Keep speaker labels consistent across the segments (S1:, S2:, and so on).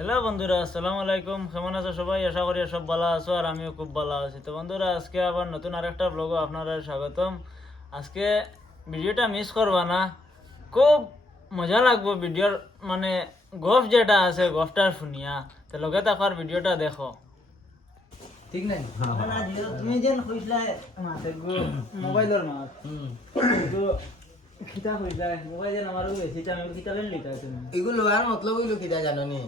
S1: Hello বন্ধুরা আসসালামু আলাইকুম। কেমন আছো সবাই? আশা করি সব ভালো আছো আর আমিও খুব ভালো আছি। তো বন্ধুরা আজকে আবার নতুন আরেকটা ব্লগও আপনারা স্বাগতম। আজকে ভিডিওটা মিস করবা না। খুব মজা লাগবো ভিডিওর মানে গফ যেটা আছে গফটা শুনিয়া। তো লগে থাকার ভিডিওটা দেখো।
S2: ঠিক নাই?
S1: তুমি যেন কইসলা মাতে গো মোবাইলের মাত। তো খিতা কইসলা মোবাইল যেন আমারও বেশি আমি খিতা লেন লিখা তুমি
S2: এগুলো লোৱাৰ মতলব হইল কিটা জাননি?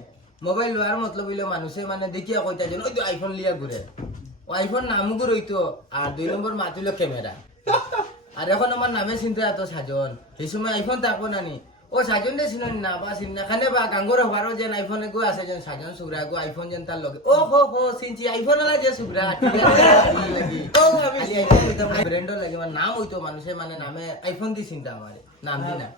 S2: মোবাইল লোৱাৰ মতলব হইল মানুষে মানে দেখিয়া কইতা যেন ওই তো আইফোন লিয়া ঘুরে। ও আইফোন নামও রইতো আর দুই নম্বর মাত হইল ক্যামেরা আর এখন আমার নামে চিন্তা এত সাজন। সেই সময় আইফোন থাকব নানি ও সাজন দে চিনি না বা চিনি না খানে বা গাঙ্গর হবারও যেন আইফোনে গো আছে যেন সাজন সুগ্রা গো আইফোন যেন তার লগে। ও হো হো চিনছি আইফোন আলা যে সুগ্রা। ও আমি আইফোন লাগে মানে নাম হইতো মানুষে মানে নামে আইফোন দি চিন্তা আমার নাম দি না।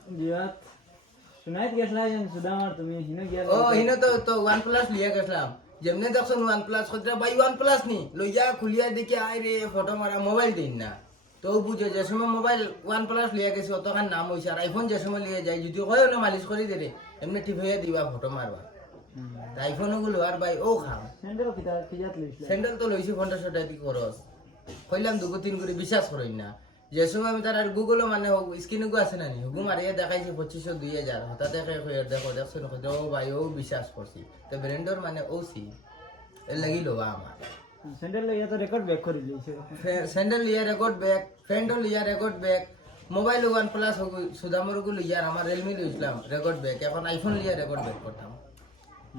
S1: শুনাইত গেছলা যেন সুদামার তুমি হিনে গিয়া
S2: ও হিনে তো তো ওয়ান প্লাস লিয়া গেছিলাম যেমনি দেখছেন ওয়ান প্লাস কইতে ভাই ওয়ান প্লাস নি লইয়া খুলিয়া দেখি আই রে ফটো মারা মোবাইল দিন না তো বুঝে যে সময় মোবাইল ওয়ান প্লাস লিয়া গেছে অতখান নাম হইছে আর আইফোন যে সময় লিয়ে যায় যদি হয় না মালিশ করে দে এমনি টিপ হইয়া দিবা ফটো মারবা আইফোনগুলো আর ভাই ও খাম
S1: কিতা কিজাত লইছলা
S2: স্যান্ডেল তো লইছি পঞ্চাশ টাকা দি খরচ কইলাম দুগো তিন করে বিশ্বাস করেন না যে সময় আমি তার আর গুগলও মানে স্ক্রিনে গো আছে না নি? হুগু মারিয়ে দেখাইছে পঁচিশশো দুই হাজার। হঠাৎ কই দেখো দেখছ না? ও ভাই ও বিশ্বাস করছি। তো ব্র্যান্ডর মানে ও সি এর লাগি লোবা আমার।
S1: সেন্টার লইয়া তো রেকর্ড ব্যাক করে দিয়েছে।
S2: স্যান্ডেল লিয়া রেকর্ড ব্যাগ ফ্রেন্ডও লিয়া record bag mobile one plus সুদামরগুলো ইয়ার আমার রিয়েলমি লইছিলাম রেকর্ড ব্যাগ এখন আইফোন লিয়া রেকর্ড ব্যাগ করতাম।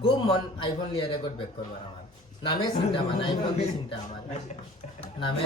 S2: খুব মন আইফোন লিয়া রেকর্ড ব্যাগ করবার আমার। নামে চিন্তা মানে আইফোন চিন্তা আমার। নামে